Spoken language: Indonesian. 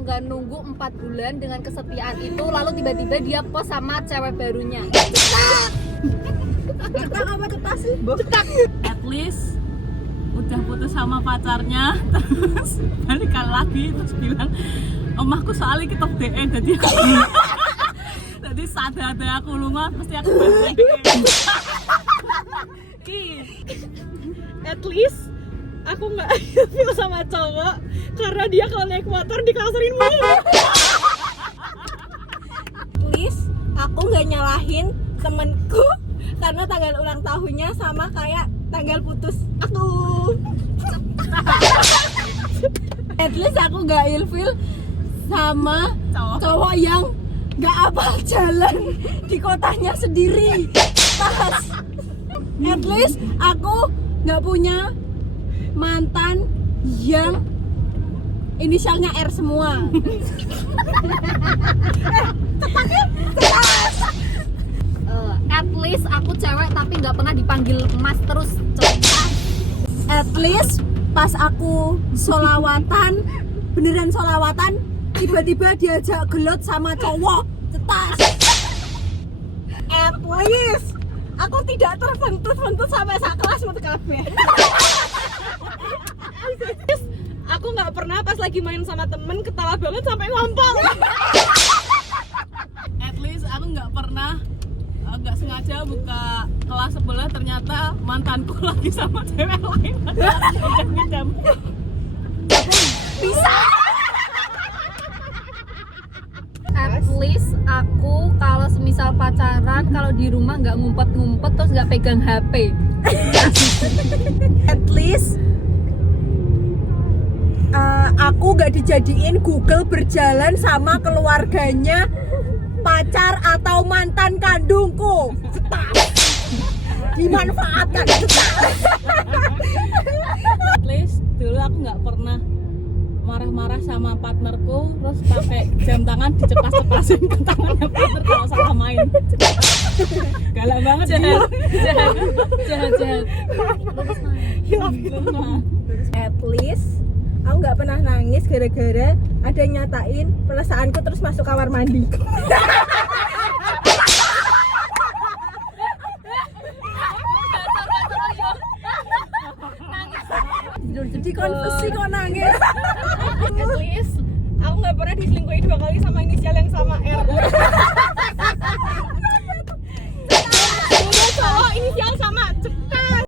nggak nunggu 4 bulan dengan kesetiaan itu, lalu tiba-tiba dia post sama cewek barunya. Cetak apa cetak sih? Cetak. At least udah putus sama pacarnya, terus balikan lagi, terus bilang omahku soalnya kita DE, jadi saat ada aku lunga pasti aku balik. At least aku nggak feel sama cowok karena dia kalau naik motor dikasarin mulu. Please, aku nggak nyalahin temenku karena tanggal ulang tahunnya sama kayak tanggal putus aku. At least aku nggak ilfil sama cowok yang nggak apal jalan di kotanya sendiri. Pas. At least aku nggak punya mantan yang inisialnya R semua. At least aku cewek tapi nggak pernah dipanggil mas terus. At least pas aku solawatan, beneran solawatan, tiba-tiba diajak gelut sama cowok. Cetas. At least aku tidak terbentuk sampai sekelas mau kafe. Aku nggak pernah pas lagi main sama temen ketawa banget sampai ngompol. At least aku nggak pernah nggak sengaja buka kelas sebelah, ternyata mantanku lagi sama cewek lain. Bisa. At least aku kalau semisal pacaran, kalau di rumah nggak ngumpet-ngumpet terus nggak pegang HP. At least aku gak dijadiin Google berjalan sama keluarganya pacar atau mantan kandungku. Dimanfaatkan. At least dulu aku nggak pernah marah-marah sama partnerku terus pakai jam tangan dicepas-cepasin ke tangannya partner kalau salah main. Galak banget. Jahat. At least aku nggak pernah nangis gara-gara ada yang nyatain perasaanku terus masuk kamar mandi. Jadi konfesi kok nangis. At least aku nggak pernah diselingkuhin 2 kali sama inisial yang sama R. Udah cowok inisial sama